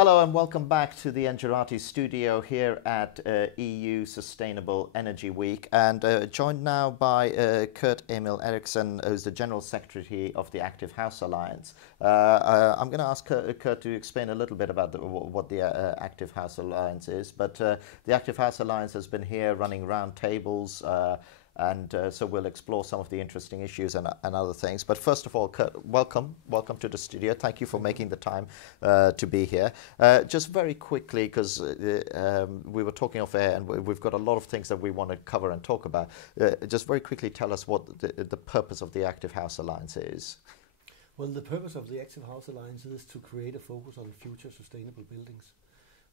Hello and welcome back to the Engerati studio here at EU Sustainable Energy Week, and joined now by Kurt Emil Eriksson, who's the General Secretary of the Active House Alliance. I'm going to ask Kurt to explain a little bit about what the Active House Alliance is, but the Active House Alliance has been here running round tables, and so we'll explore some of the interesting issues and other things. But first of all, Kurt, welcome to the studio. Thank you for making the time to be here. Just very quickly, because we were talking off air and we've got a lot of things that we want to cover and talk about. Just very quickly tell us what the purpose of the Active House Alliance is. Well, the purpose of the Active House Alliance is to create a focus on future sustainable buildings.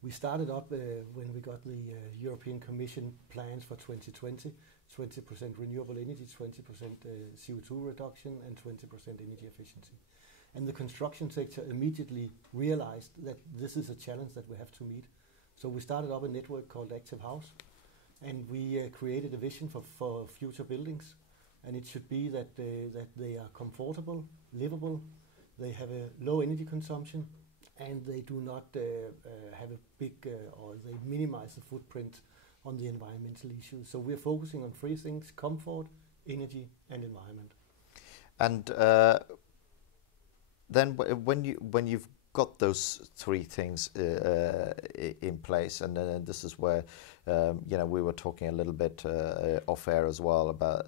We started up when we got the European Commission plans for 2020, 20% renewable energy, 20% CO2 reduction and 20% energy efficiency. And the construction sector immediately realized that this is a challenge that we have to meet. So we started up a network called Active House, and we created a vision for future buildings. And it should be that they are comfortable, livable, they have a low energy consumption, and they do not have a big or they minimize the footprint on the environmental issues. So we're focusing on three things: comfort, energy, and environment. And then when you've got those three things in place, and this is where we were talking a little bit off air as well about.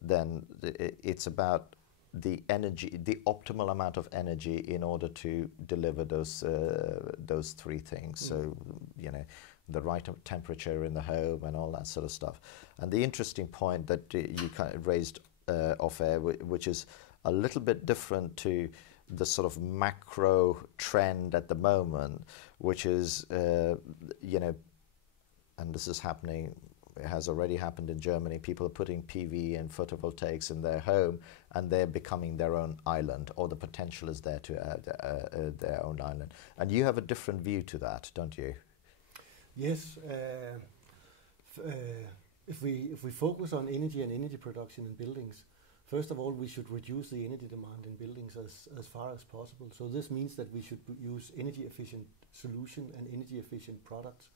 Then it's about the energy, the optimal amount of energy in order to deliver those three things. So the right temperature in the home and all that sort of stuff. And the interesting point that you kind of raised off air, which is a little bit different to the sort of macro trend at the moment, which is and this is happening. It has already happened in Germany. People are putting PV and photovoltaics in their home, and they're becoming their own island, or the potential is there to their own island. And you have a different view to that, don't you? Yes. If we focus on energy and energy production in buildings, first of all, we should reduce the energy demand in buildings as far as possible. So this means that we should use energy efficient solution and energy efficient products.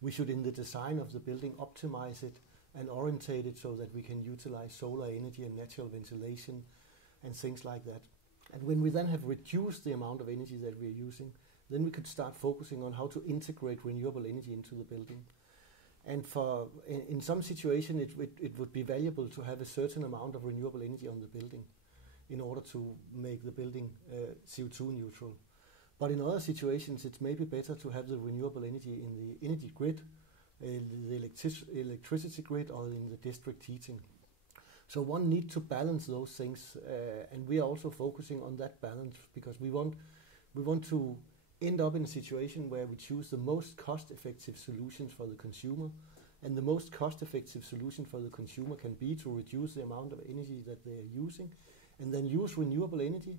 We should, in the design of the building, optimize it and orientate it so that we can utilize solar energy and natural ventilation and things like that. And when we then have reduced the amount of energy that we're using, then we could start focusing on how to integrate renewable energy into the building. And in some situation, it would be valuable to have a certain amount of renewable energy on the building in order to make the building CO2 neutral. But in other situations, it's maybe better to have the renewable energy in the energy grid, the electricity grid, or in the district heating. So one needs to balance those things, and we are also focusing on that balance because we want to end up in a situation where we choose the most cost-effective solutions for the consumer, and the most cost-effective solution for the consumer can be to reduce the amount of energy that they are using, and then use renewable energy.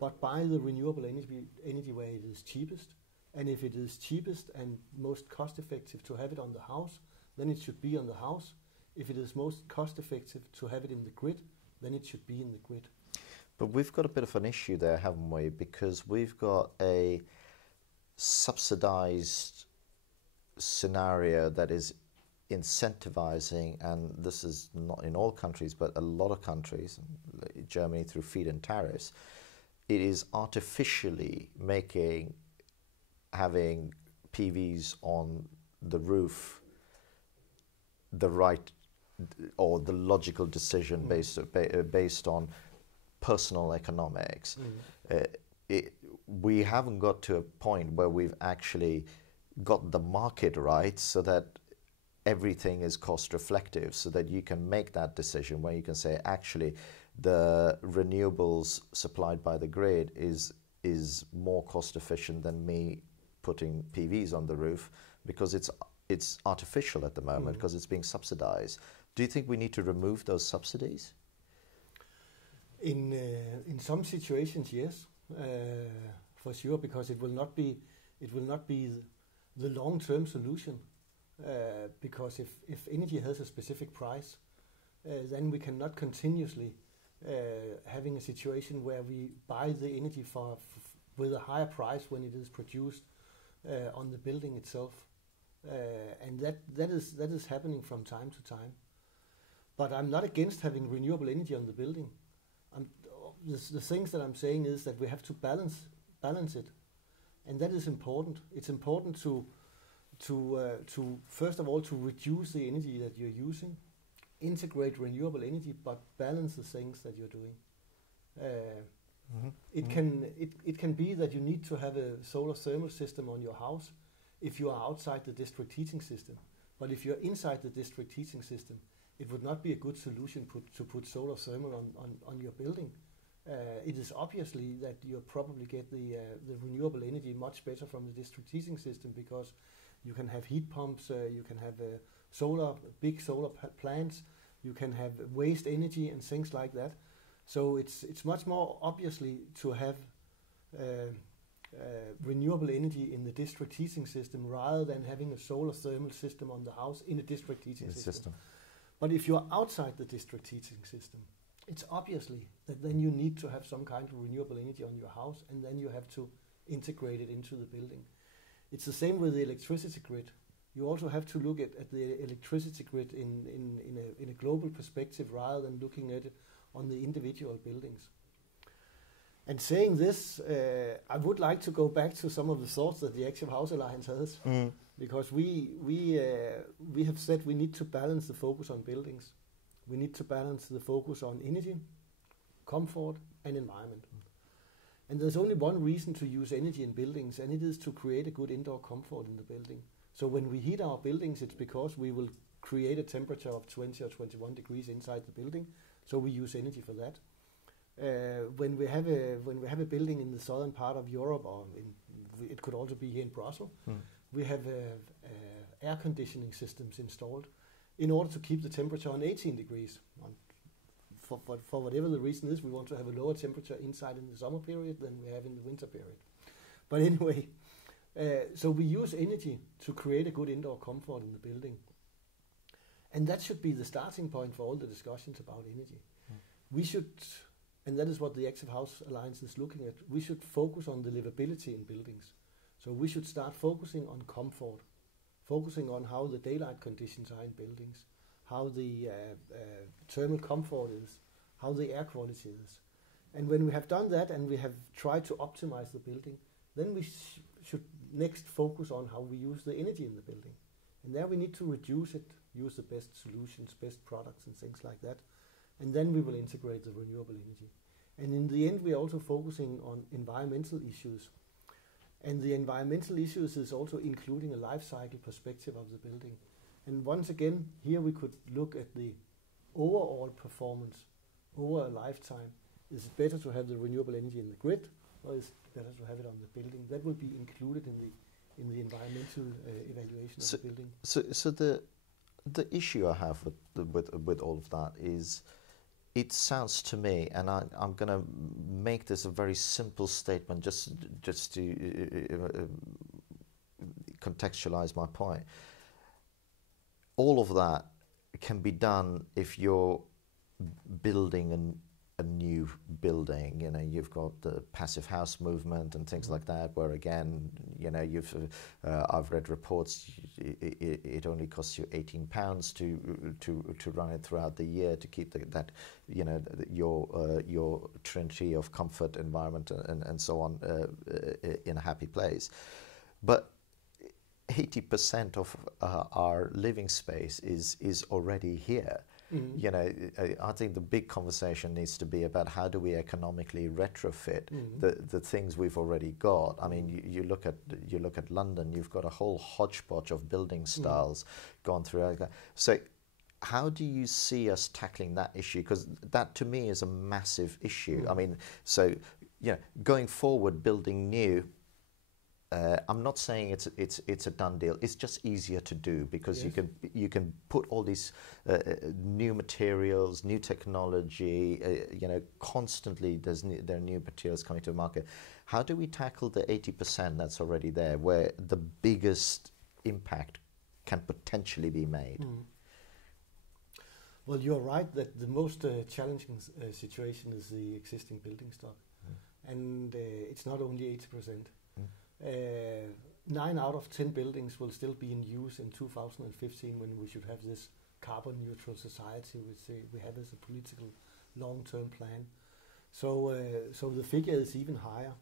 But buy the renewable energy where it is cheapest. And if it is cheapest and most cost effective to have it on the house, then it should be on the house. If it is most cost effective to have it in the grid, then it should be in the grid. But we've got a bit of an issue there, haven't we? Because we've got a subsidized scenario that is incentivizing, and this is not in all countries, but a lot of countries, Germany through feed-in tariffs, it is artificially having PVs on the roof the right or the logical decision based on personal economics. We haven't got to a point where we've actually got the market right so that everything is cost reflective, so that you can make that decision where you can say, actually, the renewables supplied by the grid is more cost efficient than me putting PVs on the roof, because it's artificial at the moment because it's being subsidized. Do you think we need to remove those subsidies? In some situations, yes, for sure, because it will not be the long-term solution. Because if energy has a specific price, then we cannot continuously having a situation where we buy the energy with a higher price when it is produced on the building itself, and that is happening from time to time. But I'm not against having renewable energy on the building. The things that I'm saying is that we have to balance it, and that is important. It's important to first of all to reduce the energy that you're using, integrate renewable energy, but balance the things that you're doing. It can be that you need to have a solar thermal system on your house if you are outside the district heating system. But if you're inside the district heating system, it would not be a good solution to put solar thermal on your building. It is obviously that you probably get the renewable energy much better from the district heating system, because you can have heat pumps, you can have big solar plants, you can have waste energy and things like that. So it's much more obviously to have renewable energy in the district heating system rather than having a solar thermal system on the house in a district heating system. But if you're outside the district heating system, it's obviously that then you need to have some kind of renewable energy on your house, and then you have to integrate it into the building. It's the same with the electricity grid. You also have to look at the electricity grid in a global perspective rather than looking at it on the individual buildings. And saying this, I would like to go back to some of the thoughts that the Active House Alliance has, because we have said we need to balance the focus on buildings. We need to balance the focus on energy, comfort, and environment. And there's only one reason to use energy in buildings, and it is to create a good indoor comfort in the building. So when we heat our buildings, it's because we will create a temperature of 20 or 21 degrees inside the building. So we use energy for that. When we have a building in the southern part of Europe, or it could also be here in Brussels, we have air conditioning systems installed in order to keep the temperature on 18 degrees. For whatever the reason is, we want to have a lower temperature inside in the summer period than we have in the winter period. But anyway, so we use energy to create a good indoor comfort in the building. And that should be the starting point for all the discussions about energy. We should, and that is what the Active House Alliance is looking at, we should focus on the livability in buildings. So we should start focusing on comfort, focusing on how the daylight conditions are in buildings, how the thermal comfort is, how the air quality is. And when we have done that and we have tried to optimize the building, then we should next focus on how we use the energy in the building. And there we need to reduce it, use the best solutions, best products and things like that. And then we will integrate the renewable energy. And in the end, we are also focusing on environmental issues. And the environmental issues is also including a life cycle perspective of the building. And once again, here we could look at the overall performance over a lifetime. Is it better to have the renewable energy in the grid, or is it better to have it on the building? That will be included in the environmental evaluation of the building. So the issue I have with all of that is, it sounds to me, and I'm going to make this a very simple statement just to contextualize my point. All of that can be done if you're building a new building. You know, you've got the passive house movement and things like that, where again, you know, I've read reports. It only costs you £18 to run it throughout the year to keep that, you know, your trinity of comfort, environment, and so on in a happy place. But 80% of our living space is already here. Mm-hmm. You know, I think the big conversation needs to be about how do we economically retrofit the things we've already got. I mean, you look at London, you've got a whole hodgepodge of building styles gone through. So how do you see us tackling that issue? Because that to me is a massive issue. I mean, so, you know, going forward, building new, I'm not saying it's a done deal. It's just easier to do because you can put all these new materials, new technology. You know, constantly there are new materials coming to the market. How do we tackle the 80% that's already there, where the biggest impact can potentially be made? Well, you're right that the most challenging situation is the existing building stock, and it's not only 80%. 9 out of 10 buildings will still be in use in 2015 when we should have this carbon neutral society, which we have as a political long-term plan. So the figure is even higher,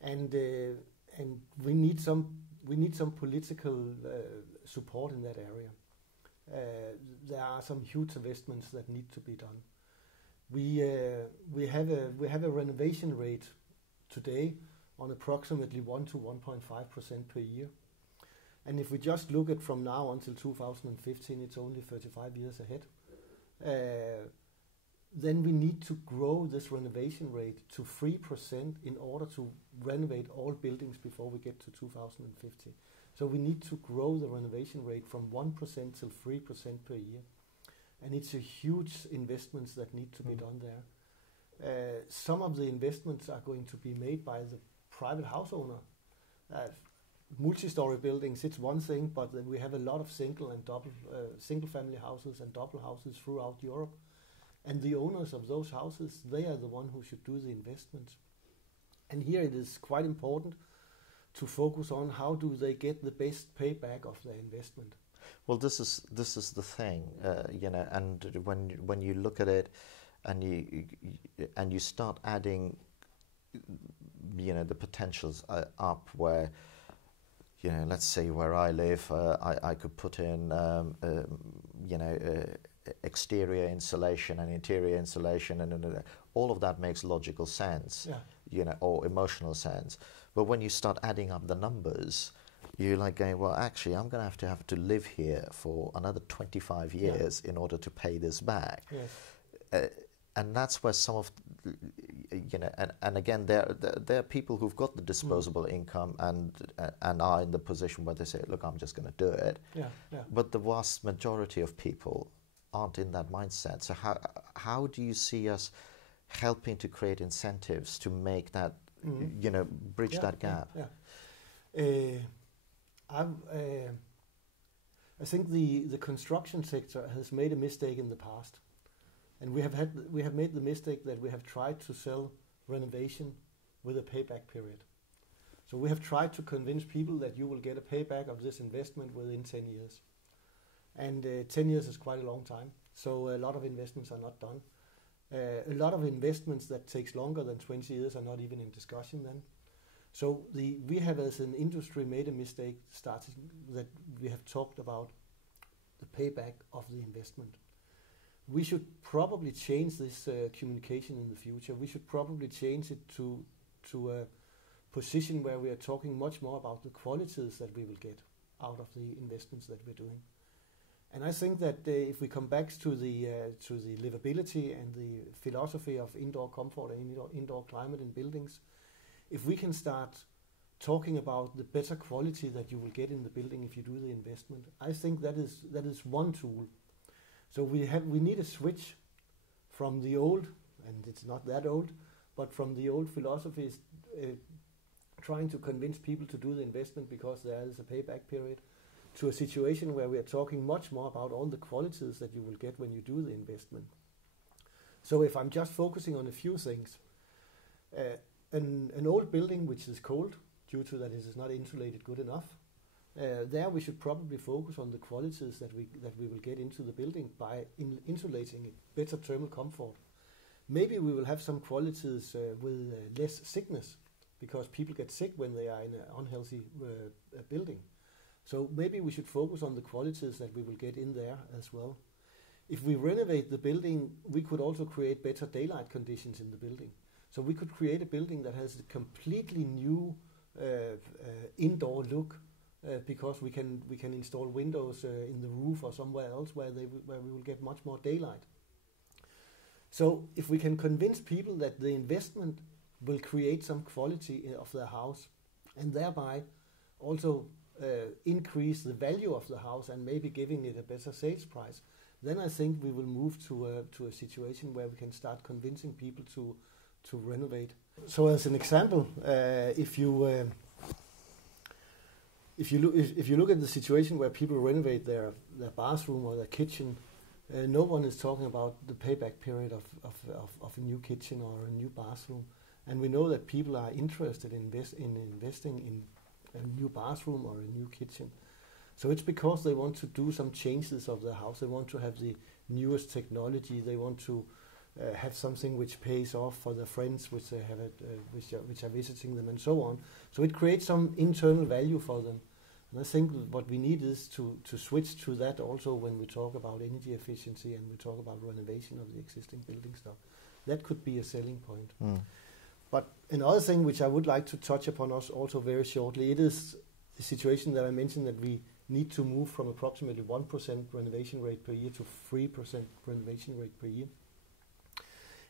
and we need some political support in that area. There are some huge investments that need to be done. We have a renovation rate today on approximately 1 to 1.5% per year. And if we just look at from now until 2015, it's only 35 years ahead. Then we need to grow this renovation rate to 3% in order to renovate all buildings before we get to 2050. So we need to grow the renovation rate from 1% to 3% per year. And it's a huge investments that need to be done there. Some of the investments are going to be made by the private house owner. Multi-story buildings, it's one thing, but we have a lot of single and double, single-family houses and double houses throughout Europe. And the owners of those houses, they are the one who should do the investments. And here it is quite important to focus on how do they get the best payback of their investment. Well, this is the thing, and when you look at it, and you start adding, the potentials up where, let's say where I live, I could put in, exterior insulation and interior insulation, and all of that makes logical sense, or emotional sense. But when you start adding up the numbers, you're like going, well, actually, I'm going to have to live here for another 25 years in order to pay this back. Yes. And that's where some of, and again, there are people who've got the disposable income and are in the position where they say, look, I'm just going to do it. Yeah, yeah. But the vast majority of people aren't in that mindset. So how do you see us helping to create incentives to make that, bridge that gap? Yeah. I think the construction sector has made a mistake in the past, and we have made the mistake that we have tried to sell renovation with a payback period. So we have tried to convince people that you will get a payback of this investment within 10 years. And 10 years is quite a long time, so a lot of investments are not done. A lot of investments that takes longer than 20 years are not even in discussion then. So we have as an industry made a mistake starting that we have talked about the payback of the investment. We should probably change this communication in the future. We should probably change it to a position where we are talking much more about the qualities that we will get out of the investments that we're doing. And I think that if we come back to the livability and the philosophy of indoor comfort and indoor climate in buildings, if we can start talking about the better quality that you will get in the building if you do the investment, I think that is one tool. So we need a switch from the old, and it's not that old, but from the old philosophies trying to convince people to do the investment because there is a payback period, to a situation where we are talking much more about all the qualities that you will get when you do the investment. So if I'm just focusing on a few things, an old building which is cold due to that it is not insulated good enough, there we should probably focus on the qualities that we will get into the building by insulating it, better thermal comfort. Maybe we will have some qualities with less sickness, because people get sick when they are in an unhealthy building. So maybe we should focus on the qualities that we will get in there as well. If we renovate the building, we could also create better daylight conditions in the building. So we could create a building that has a completely new indoor look, because we can install windows in the roof or somewhere else where we will get much more daylight. So if we can convince people that the investment will create some quality of their house, and thereby also increase the value of the house and maybe giving it a better sales price, then I think we will move to a situation where we can start convincing people to renovate. So as an example, if you look at the situation where people renovate their bathroom or their kitchen, no one is talking about the payback period of a new kitchen or a new bathroom. And we know that people are interested in investing new bathroom or a new kitchen. So it's because they want to do some changes of their house. They want to have the newest technology. They want to have something which pays off for their friends, which they have, which are visiting them, and so on. So it creates some internal value for them. And I think what we need is to switch to that also when we talk about energy efficiency and we talk about renovation of the existing building stock. That could be a selling point. But another thing which I would like to touch upon us also very shortly, it is the situation that I mentioned, that we need to move from approximately 1% renovation rate per year to 3% renovation rate per year.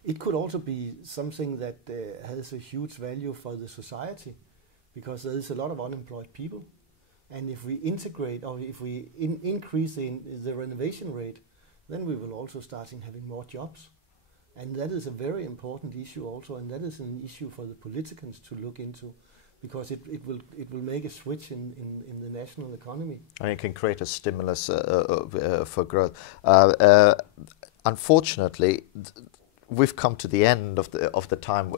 It could also be something that has a huge value for the society, because there is a lot of unemployed people. And if we integrate, or if we increase the renovation rate, then we will also start having more jobs. And that is a very important issue also, and that is an issue for the politicians to look into, because it will make a switch in the national economy. And it can create a stimulus for growth. Unfortunately, we've come to the end of the time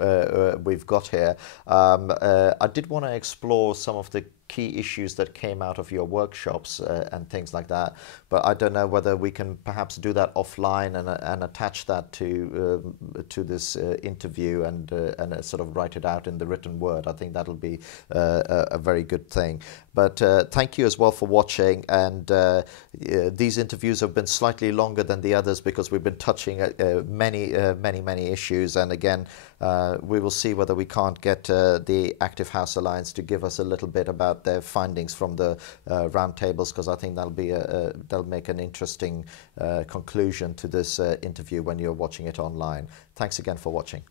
we've got here. I did want to explore some of the key issues that came out of your workshops and things like that, but I don't know whether we can perhaps do that offline and attach that to this interview and sort of write it out in the written word. I think that'll be a very good thing. But thank you as well for watching, and these interviews have been slightly longer than the others because we've been touching many issues, and again we will see whether we can't get the Active House Alliance to give us a little bit about their findings from the roundtables, because I think that'll make an interesting conclusion to this interview when you're watching it online. Thanks again for watching.